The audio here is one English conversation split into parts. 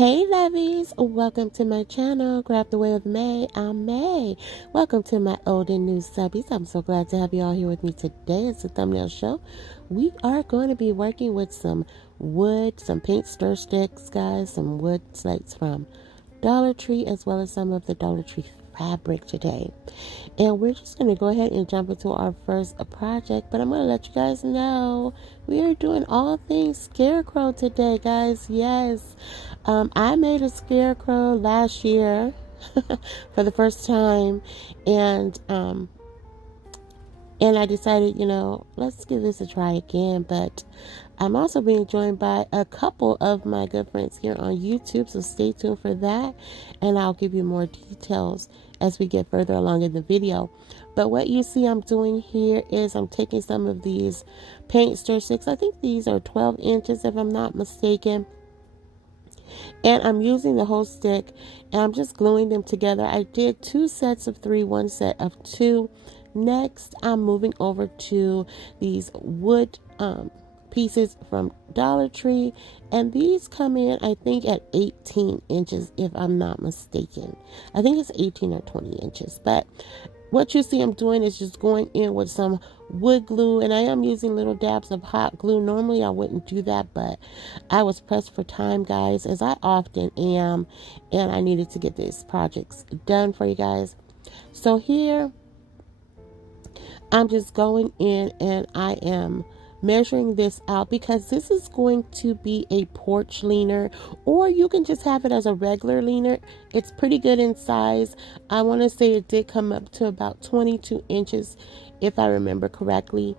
Hey lovies, welcome to my channel, Grab the Way of May. I'm May. Welcome to my old and new subbies. I'm so glad to have you all here with me today. It's a thumbnail show. We are going to be working with some wood, some paint stir sticks, guys, some wood slates from Dollar Tree, as well as some of the Dollar Tree fabric today. And we're just going to go ahead and jump into our first project, but I'm going to let you guys know we are doing all things Scarecrow today, guys. Yes, I made a Scarecrow last year for the first time, and I decided, let's give this a try again. But I'm also being joined by a couple of my good friends here on YouTube, so stay tuned for that, and I'll give you more details as we get further along in the video. But what you see I'm doing here is I'm taking some of these paint stir sticks. I think these are 12 inches if I'm not mistaken. And I'm using the whole stick and I'm just gluing them together. I did 2 sets of 3, 1 set of 2. Next, I'm moving over to these wood pieces from Dollar Tree, and these come in, I think, at 18 inches if I'm not mistaken. I think it's 18 or 20 inches, but what you see I'm doing is just going in with some wood glue, and I am using little dabs of hot glue. Normally I wouldn't do that, but I was pressed for time, guys, as I often am, and I needed to get these projects done for you guys. So here I'm just going in and I am measuring this out because this is going to be a porch leaner, or you can just have it as a regular leaner. It's pretty good in size. I want to say it did come up to about 22 inches if I remember correctly,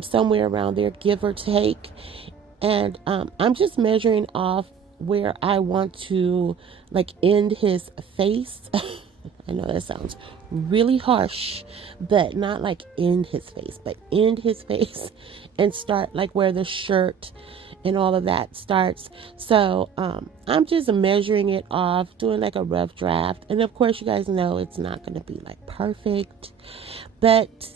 somewhere around there, give or take. And I'm just measuring off where I want to end his face. I know that sounds really harsh, but not end his face, but end his face and start where the shirt and all of that starts. So I'm just measuring it off, doing a rough draft. And of course, you guys know it's not going to be perfect, but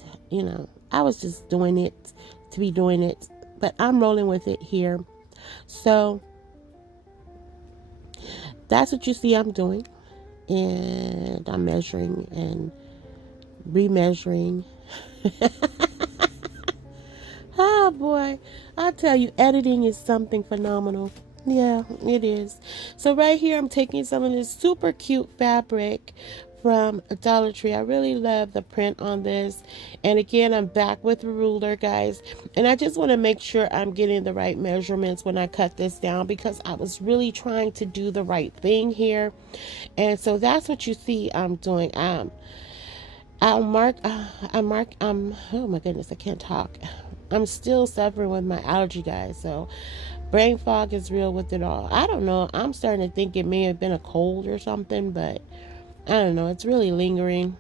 I was just doing it to be doing it, but I'm rolling with it here. So that's what you see I'm doing. And I'm measuring and remeasuring. Oh boy, I tell you, editing is something phenomenal. Yeah, it is. So right here I'm taking some of this super cute fabric from Dollar Tree. I really love the print on this, and again I'm back with a ruler, guys, and I just want to make sure I'm getting the right measurements when I cut this down, because I was really trying to do the right thing here. And so that's what you see I'm doing. Oh my goodness, I can't talk. I'm still suffering with my allergy, guys, so brain fog is real with it all. I don't know, I'm starting to think it may have been a cold or something, but I don't know, it's really lingering,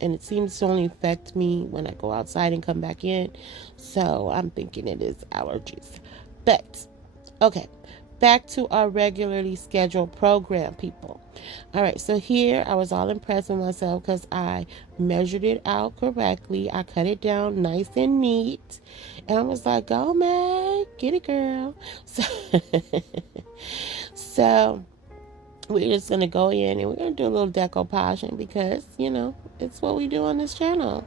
and it seems to only affect me when I go outside and come back in, so I'm thinking it is allergies. But okay, back to our regularly scheduled program, people. All right, so here I was all impressed with myself because I measured it out correctly. I cut it down nice and neat, and I was like, "Oh man, get it, girl." So we're just gonna go in and we're gonna do a little decoupaging because it's what we do on this channel.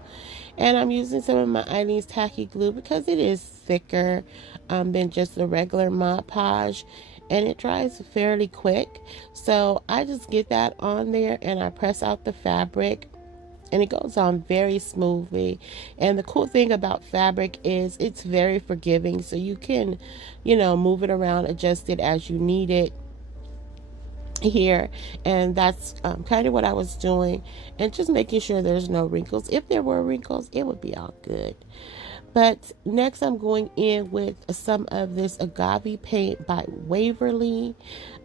And I'm using some of my Eileen's tacky glue because it is thicker than just the regular Mod Podge, and it dries fairly quick. So I just get that on there and I press out the fabric, and it goes on very smoothly. And the cool thing about fabric is it's very forgiving, so you can move it around, adjust it as you need it here. And that's kind of what I was doing, and just making sure there's no wrinkles. If there were wrinkles, it would be all good. But next I'm going in with some of this agave paint by Waverly.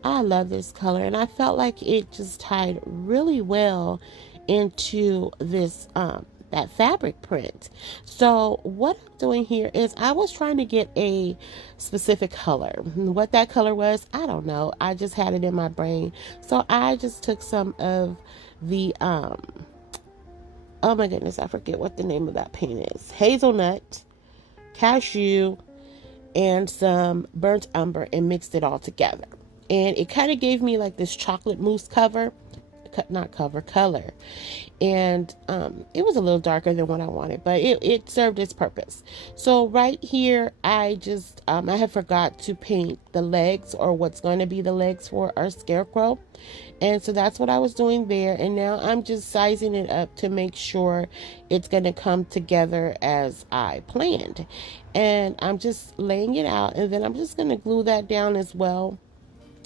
I love this color, and I felt like it just tied really well into this that fabric print. So what I'm doing here is I was trying to get a specific color. What that color was, I don't know. I just had it in my brain. So I just took some of the oh my goodness, I forget what the name of that paint is. Hazelnut, cashew, and some burnt umber, and mixed it all together. and it kind of gave me like this chocolate mousse color, and it was a little darker than what I wanted, but it served its purpose. So right here, I just I had forgot to paint the legs, or what's going to be the legs for our Scarecrow, and so that's what I was doing there. And now I'm just sizing it up to make sure it's going to come together as I planned, and I'm just laying it out, and then I'm just going to glue that down as well.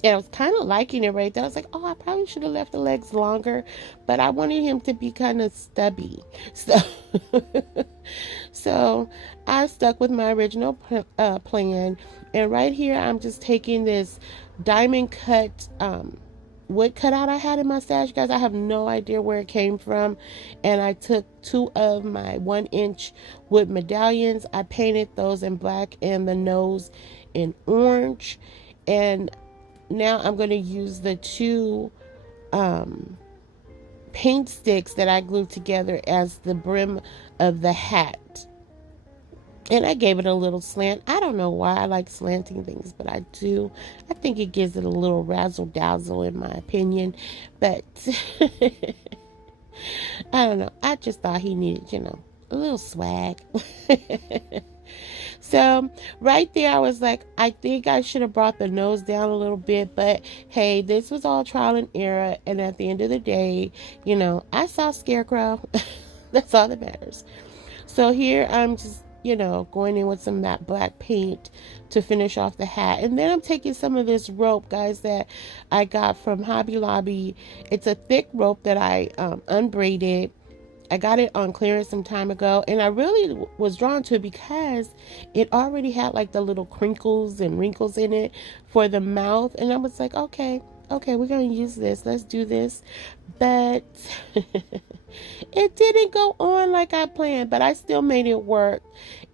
And I was kind of liking it right there. I was like, oh, I probably should have left the legs longer, but I wanted him to be kind of stubby. So, so I stuck with my original plan. And right here, I'm just taking this diamond cut wood cutout I had in my stash, guys. I have no idea where it came from. And I took 2 of my 1-inch wood medallions. I painted those in black and the nose in orange. And now I'm going to use the 2 paint sticks that I glued together as the brim of the hat. And I gave it a little slant. I don't know why I like slanting things, but I do. I think it gives it a little razzle dazzle in my opinion. But I don't know. I just thought he needed, a little swag. So right there, I was like, I think I should have brought the nose down a little bit, but hey, this was all trial and error. And at the end of the day, I saw Scarecrow. That's all that matters. So here I'm just, going in with some matte black paint to finish off the hat. And then I'm taking some of this rope, guys, that I got from Hobby Lobby. It's a thick rope that I unbraided. I got it on clearance some time ago, and I really was drawn to it because it already had like the little crinkles and wrinkles in it for the mouth. And I was like, okay, we're going to use this. Let's do this. But it didn't go on like I planned, but I still made it work.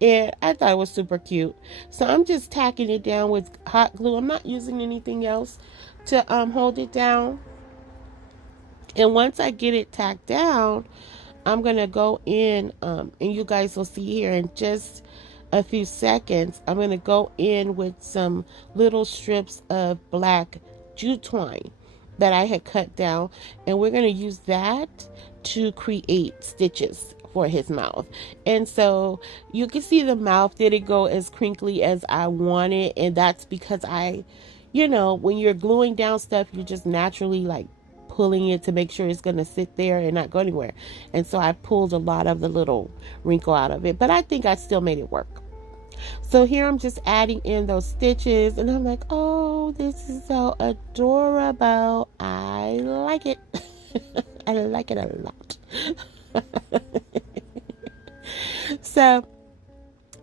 And I thought it was super cute. So I'm just tacking it down with hot glue. I'm not using anything else to hold it down. And once I get it tacked down, I'm going to go in, and you guys will see here in just a few seconds, I'm going to go in with some little strips of black jute twine that I had cut down, and we're going to use that to create stitches for his mouth. And so you can see the mouth didn't go as crinkly as I wanted, and that's because when you're gluing down stuff, you just naturally like pulling it to make sure it's going to sit there and not go anywhere. And so I pulled a lot of the little wrinkle out of it, but I think I still made it work. So here I'm just adding in those stitches, and I'm like, oh, this is so adorable. I like it. I like it a lot. So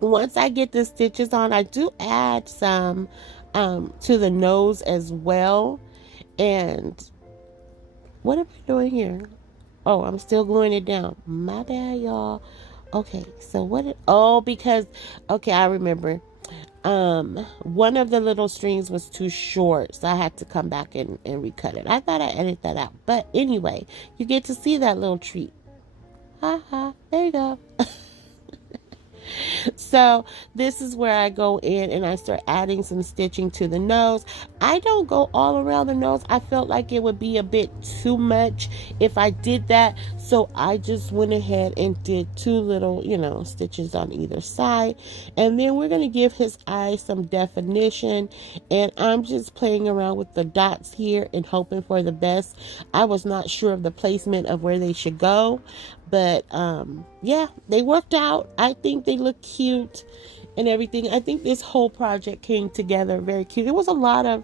once I get the stitches on, I do add some to the nose as well. And what am I doing here? Oh, I'm still gluing it down. My bad, y'all. Okay, so because I remember. One of the little strings was too short, so I had to come back and recut it. I thought I edited that out. But anyway, you get to see that little treat. Haha, there you go. So this is where I go in and I start adding some stitching to the nose. I don't go all around the nose. I felt like it would be a bit too much if I did that. So I just went ahead and did 2 little, stitches on either side. And then we're going to give his eyes some definition. And I'm just playing around with the dots here and hoping for the best. I was not sure of the placement of where they should go. But yeah, they worked out. I think they look cute and everything. I think this whole project came together very cute. There was a lot of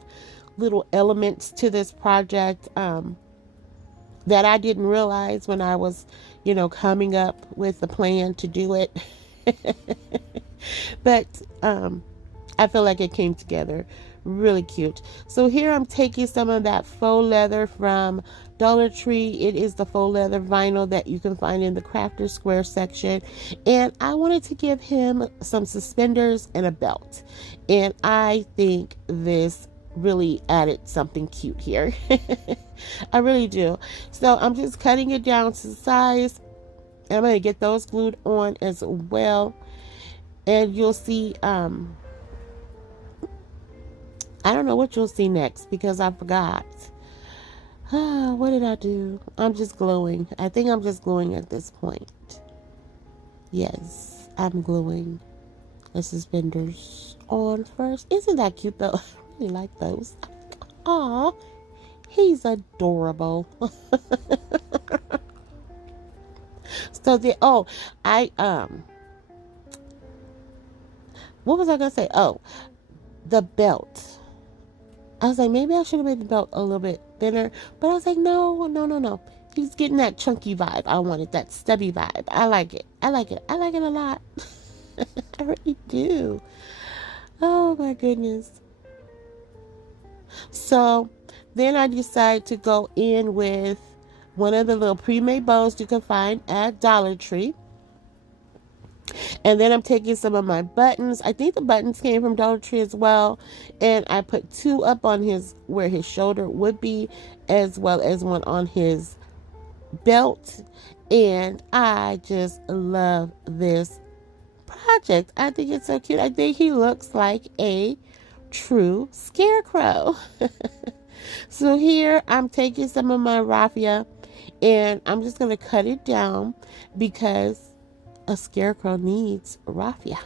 little elements to this project that I didn't realize when I was, coming up with the plan to do it. But I feel like it came together really cute. So here I'm taking some of that faux leather from Dollar Tree. It is the faux leather vinyl that you can find in the Crafter Square section, and I wanted to give him some suspenders and a belt, and I think this really added something cute here. I really do. So I'm just cutting it down to size. I'm going to get those glued on as well, and you'll see I don't know what you'll see next because I forgot. What did I do? I'm just glowing. I think I'm just glowing at this point. Yes, I'm gluing the suspenders on first. Isn't that cute though? I really like those. Aw, he's adorable. So what was I gonna say? Oh, the belt. I was like, maybe I should have made the belt a little bit thinner, but I was like, no. He's getting that chunky vibe. I wanted that stubby vibe. I like it. I like it a lot. I really do. Oh my goodness. So then I decided to go in with one of the little pre-made bows you can find at Dollar Tree. And then I'm taking some of my buttons. I think the buttons came from Dollar Tree as well. And I put 2 up on where his shoulder would be, as well as one on his belt. And I just love this project. I think it's so cute. I think he looks like a true Scarecrow. So here I'm taking some of my raffia and I'm just going to cut it down because a Scarecrow needs raffia.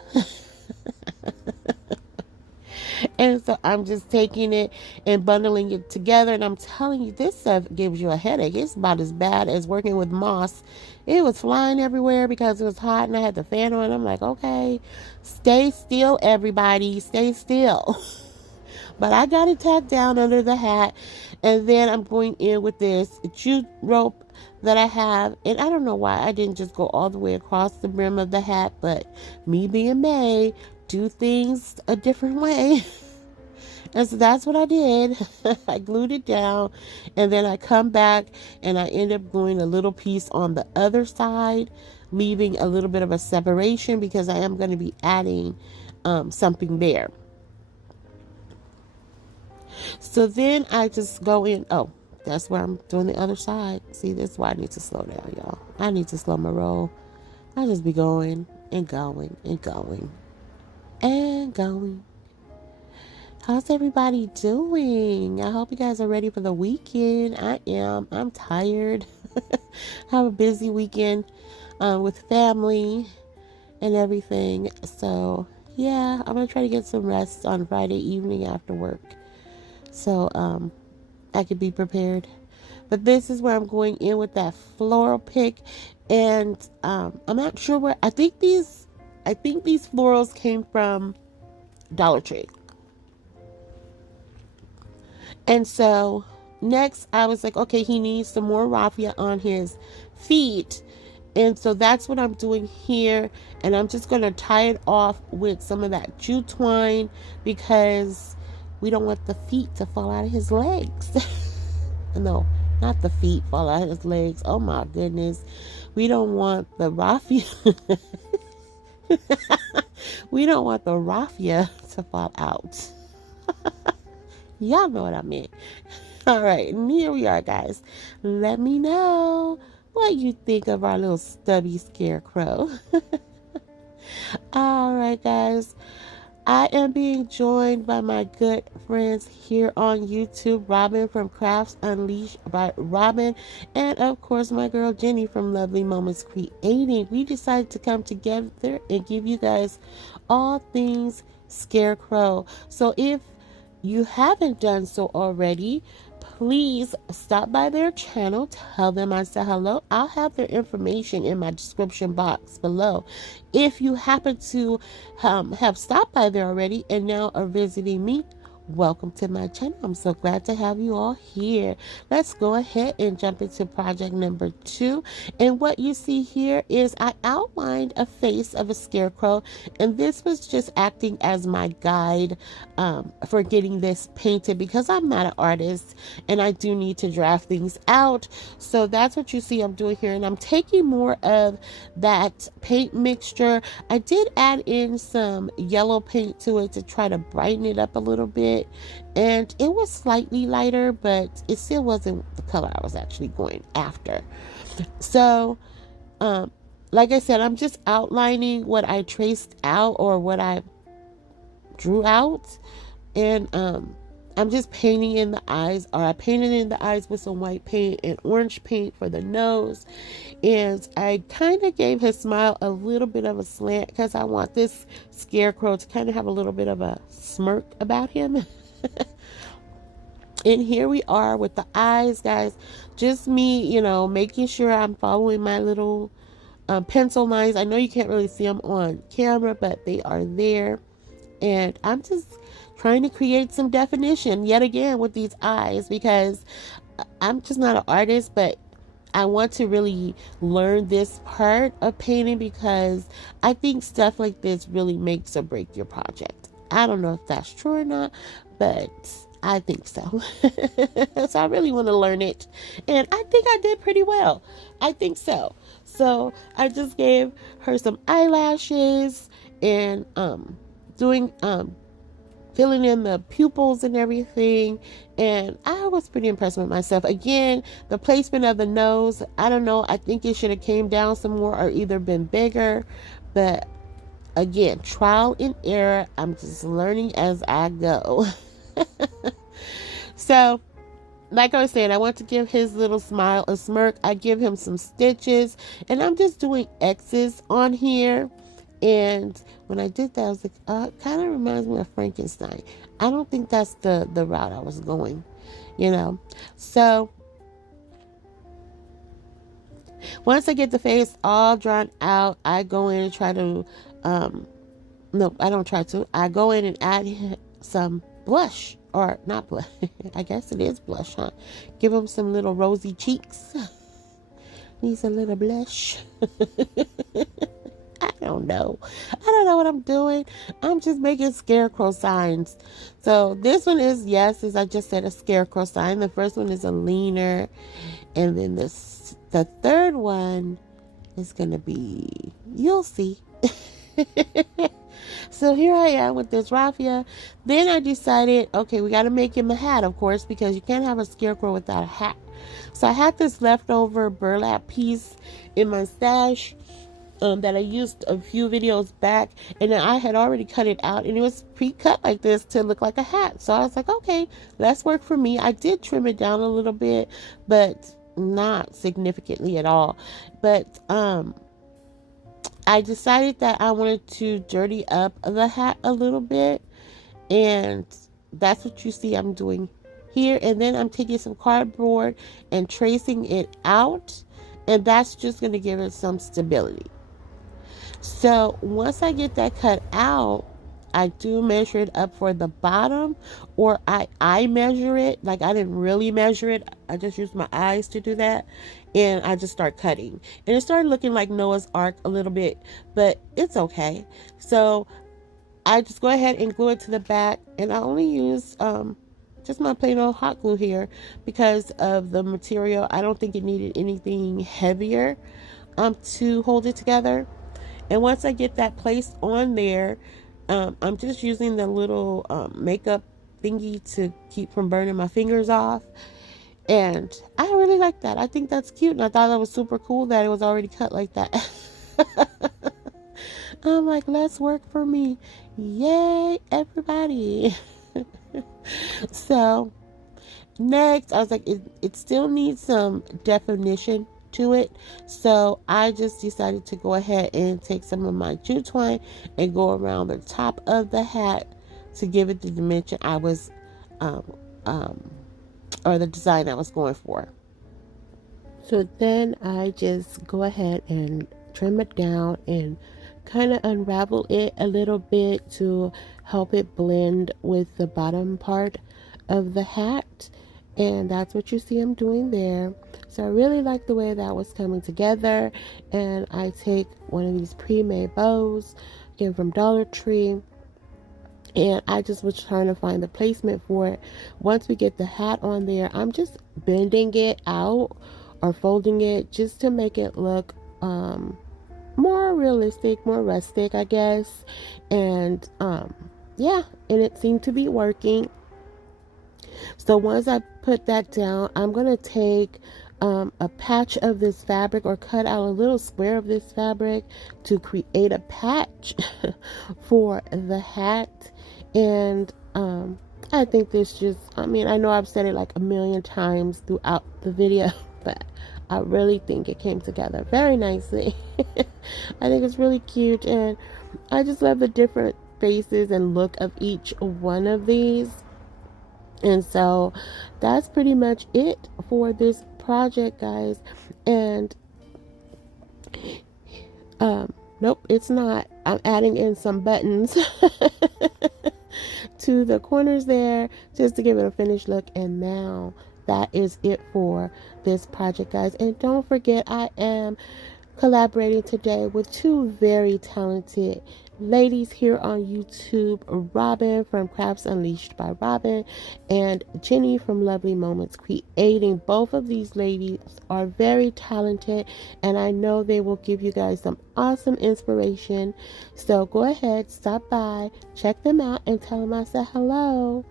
And so I'm just taking it and bundling it together. And I'm telling you, this stuff gives you a headache. It's about as bad as working with moss. It was flying everywhere because it was hot and I had the fan on. I'm like, okay, stay still, everybody. Stay still. But I got it tacked down under the hat. And then I'm going in with this jute rope that I have. And I don't know why I didn't just go all the way across the brim of the hat. But me being May, do things a different way. And so that's what I did. I glued it down and then I come back and I end up gluing a little piece on the other side, leaving a little bit of a separation because I am going to be adding something there. So then I just go in. Oh, that's where I'm doing the other side. See, this is why I need to slow down, y'all. I need to slow my roll. I just be going and going and going and going. How's everybody doing? I hope you guys are ready for the weekend. I am. I'm tired. Have a busy weekend with family and everything. So yeah, I'm gonna try to get some rest on Friday evening after work, so I could be prepared. But this is where I'm going in with that floral pick, and I'm not sure where. I think these florals came from Dollar Tree. And so next I was like, okay, he needs some more raffia on his feet. And so that's what I'm doing here. And I'm just going to tie it off with some of that jute twine because we don't want the feet to fall out of his legs. No, not the feet fall out of his legs. Oh my goodness. We don't want the raffia. We don't want the raffia to fall out. Y'all know what I meant. All right, and here we are, guys. Let me know what you think of our little stubby Scarecrow. All right, guys. I am being joined by my good friends here on YouTube, Robin from Crafts Unleashed by Robin, and of course my girl Jenny from Lovely Moments Creating. We decided to come together and give you guys all things Scarecrow. So if you haven't done so already, please stop by their channel, tell them I said hello. I'll have their information in my description box below. If you happen to have stopped by there already and now are visiting me, welcome to my channel. I'm so glad to have you all here. Let's go ahead and jump into project number 2. And what you see here is I outlined a face of a scarecrow, and this was just acting as my guide for getting this painted because I'm not an artist and I do need to draft things out. So that's what you see I'm doing here, and I'm taking more of that paint mixture. I did add in some yellow paint to it to try to brighten it up a little bit, and it was slightly lighter, but it still wasn't the color I was actually going after. So like I said, I'm just outlining what I traced out or what I drew out, and I'm just painting in the eyes, or I painted in the eyes with some white paint and orange paint for the nose. And I kind of gave his smile a little bit of a slant because I want this Scarecrow to kind of have a little bit of a smirk about him. And here we are with the eyes, guys. Just me, you know, making sure I'm following my little pencil lines. I know you can't really see them on camera, but they are there. And I'm just trying to create some definition yet again with these eyes, because I'm just not an artist, but I want to really learn this part of painting, because I think stuff like this really makes or break your project. I don't know if that's true or not, but I think so. So I really want to learn it, and I think I did pretty well. I think so. So I just gave her some eyelashes and doing filling in the pupils and everything, and I was pretty impressed with myself. Again, the placement of the nose, I don't know, I think it should have came down some more or either been bigger, but again, trial and error. I'm just learning as I go. So like I was saying, I want to give his little smile a smirk. I give him some stitches, and I'm just doing X's on here. And when I did that, I was like, it kind of reminds me of Frankenstein. I don't think that's the route I was going, you know. So once I get the face all drawn out, I go in and try to, no, I don't try to. I go in and add some blush, or not blush. I guess it is blush, huh? Give him some little rosy cheeks. Needs a little blush. I don't know what I'm doing. I'm just making scarecrow signs. So this one is, yes, as I just said, a scarecrow sign. The first one is a leaner, and then the third one is gonna be, you'll see. So here I am with this raffia. Then I decided, okay, we got to make him a hat, of course, because you can't have a scarecrow without a hat. So I had this leftover burlap piece in my stash that I used a few videos back, and I had already cut it out, and it was pre-cut like this to look like a hat. So I was like, okay, that's work for me. I did trim it down a little bit, but not significantly at all. But I decided that I wanted to dirty up the hat a little bit, and that's what you see I'm doing here. And then I'm taking some cardboard and tracing it out, and that's just going to give it some stability. So once I get that cut out, I do measure it up for the bottom, or I measure it. Like, I didn't really measure it. I just used my eyes to do that, and I just start cutting. And it started looking like Noah's Ark a little bit, but it's okay. So I just go ahead and glue it to the back, and I only use just my plain old hot glue here because of the material. I don't think it needed anything heavier to hold it together. And once I get that placed on there, I'm just using the little makeup thingy to keep from burning my fingers off. And I really like that. I think that's cute. And I thought that was super cool that it was already cut like that. I'm like, let's work for me. Yay, everybody. So next, I was like, it still needs some definition to it. So I just decided to go ahead and take some of my jute twine and go around the top of the hat to give it the dimension I was or the design I was going for. So then I just go ahead and trim it down and kind of unravel it a little bit to help it blend with the bottom part of the hat. And that's what you see I'm doing there. So I really like the way that was coming together. And I take one of these pre-made bows, again from Dollar Tree, and I just was trying to find the placement for it. Once we get the hat on there, I'm just bending it out or folding it just to make it look more realistic, more rustic, I guess. And yeah, and it seemed to be working. So once I put that down, I'm gonna take a patch of this fabric, or cut out a little square of this fabric to create a patch for the hat. And I think this just, I mean, I know I've said it like a million times throughout the video, but I really think it came together very nicely. I think it's really cute, and I just love the different faces and look of each one of these. And so that's pretty much it for this project, guys. And nope, it's not. I'm adding in some buttons to the corners there just to give it a finished look. And now that is it for this project, guys. And don't forget, I am collaborating today with two very talented ladies here on YouTube, Robin from Crafts Unleashed by Robin and Jenny from Lovely Moments Creating. Both of these ladies are very talented, and I know they will give you guys some awesome inspiration. So go ahead, stop by, check them out, and tell them I said hello.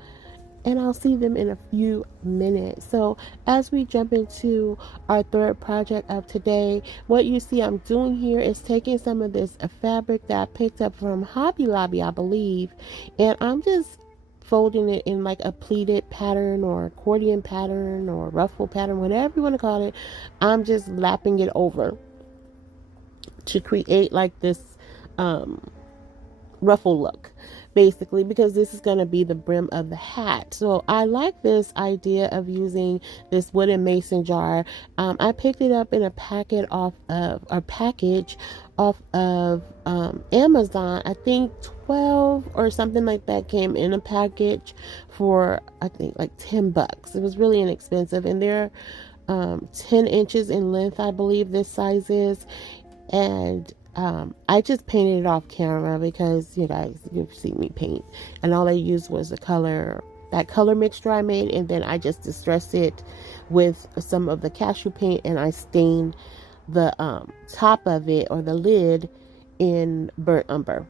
And I'll see them in a few minutes. So as we jump into our third project of today, what you see I'm doing here is taking some of this fabric that I picked up from Hobby Lobby, I believe, and I'm just folding it in like a pleated pattern or accordion pattern or ruffle pattern, whatever you want to call it. I'm just lapping it over to create like this ruffle look, basically, because this is going to be the brim of the hat. So I like this idea of using this wooden mason jar. I picked it up in a package off of Amazon. I think 12 or something like that came in a package for, I think, like $10. It was really inexpensive, and they're 10 inches in length, I believe this size is. And I just painted it off camera because you guys, you've seen me paint, and all I used was that color mixture I made, and then I just distressed it with some of the cashew paint, and I stained the top of it, or the lid, in burnt umber.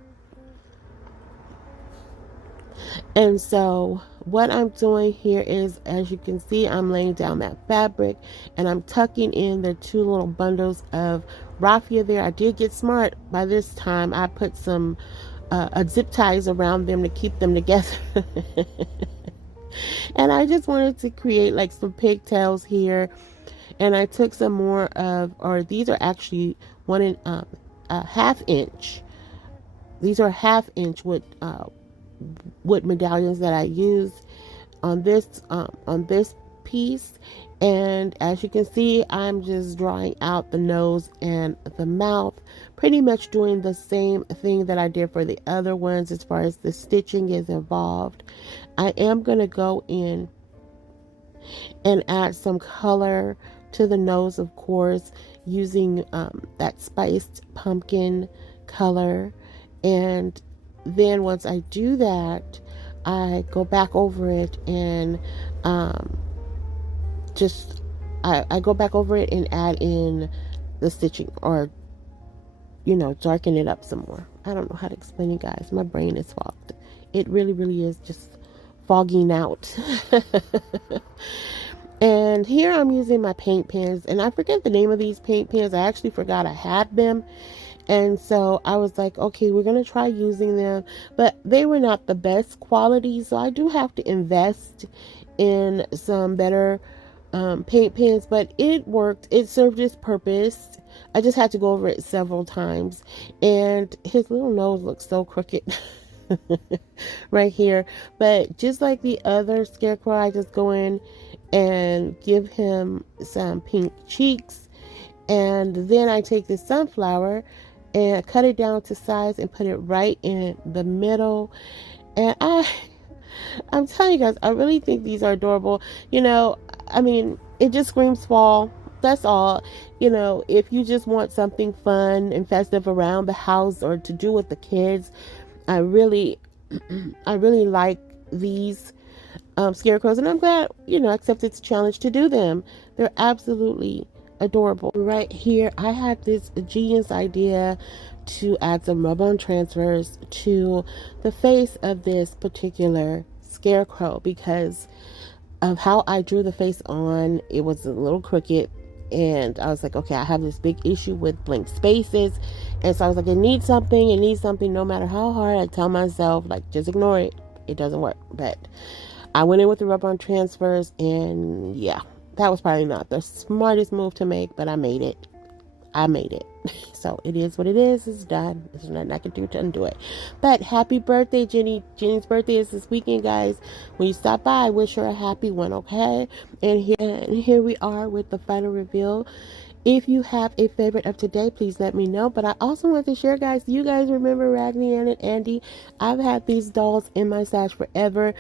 And so what I'm doing here is, as you can see, I'm laying down that fabric, and I'm tucking in the two little bundles of raffia there. I did get smart by this time. I put some zip ties around them to keep them together. And I just wanted to create like some pigtails here, and I took some more of, or these are actually a half inch. These are half inch wood medallions that I used on this piece. And as you can see, I'm just drawing out the nose and the mouth, pretty much doing the same thing that I did for the other ones as far as the stitching is involved. I am going to go in and add some color to the nose, of course, using that spiced pumpkin color. And then once I do that, I go back over it and I go back over it and add in the stitching, or darken it up some more. I don't know how to explain it, guys. My brain is fogged. It really is just fogging out. And here I'm using my paint pens, and I forget the name of these paint pens. I actually forgot I had them. And so I was like, okay, we're going to try using them, but they were not the best quality. So I do have to invest in some better paint pens, but it worked. It served its purpose. I just had to go over it several times, and his little nose looks so crooked right here. But just like the other Scarecrow, I just go in and give him some pink cheeks, and then I take this sunflower and cut it down to size and put it right in the middle. And I'm telling you guys, I really think these are adorable. I mean, it just screams fall. That's all. If you just want something fun and festive around the house or to do with the kids, I really like these scarecrows, and I'm glad, I accepted the challenge to do them. They're absolutely adorable. Right here, I had this genius idea to add some rub-on transfers to the face of this particular scarecrow because of how I drew the face on. It was a little crooked, and I was like, okay, I have this big issue with blank spaces, and so I was like, it needs something no matter how hard I tell myself, like, just ignore it, it doesn't work. But I went in with the rub-on transfers, and yeah, that was probably not the smartest move to make, but I made it. I made it. So it is what it is. It's done. There's nothing I can do to undo it. But happy birthday, Jenny. Jenny's birthday is this weekend, guys. When you stop by, wish her a happy one, okay? And here we are with the final reveal. If you have a favorite of today, please let me know. But I also want to share, guys, you guys remember Raggedy Ann and Andy? I've had these dolls in my stash forever.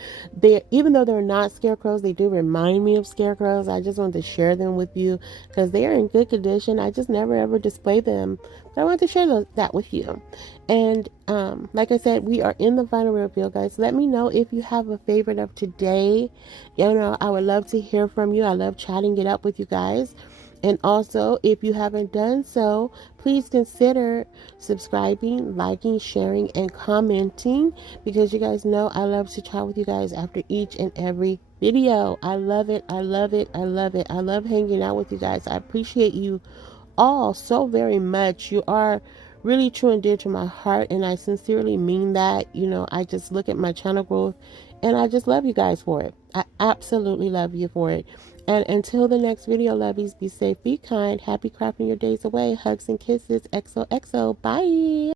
Even though they're not scarecrows, they do remind me of scarecrows. I just wanted to share them with you because they are in good condition. I just never ever display them. But I want to share that with you. And like I said, we are in the final reveal, guys. Let me know if you have a favorite of today. You know, I would love to hear from you. I love chatting it up with you guys. And also, if you haven't done so, please consider subscribing, liking, sharing, and commenting, because you guys know I love to chat with you guys after each and every video. I love it. I love it. I love it. I love hanging out with you guys. I appreciate you all so very much. You are really true and dear to my heart, and I sincerely mean that. You know, I just look at my channel growth, and I just love you guys for it. I absolutely love you for it. And until the next video, lovies, be safe, be kind, happy crafting your days away. Hugs and kisses. XOXO. Bye.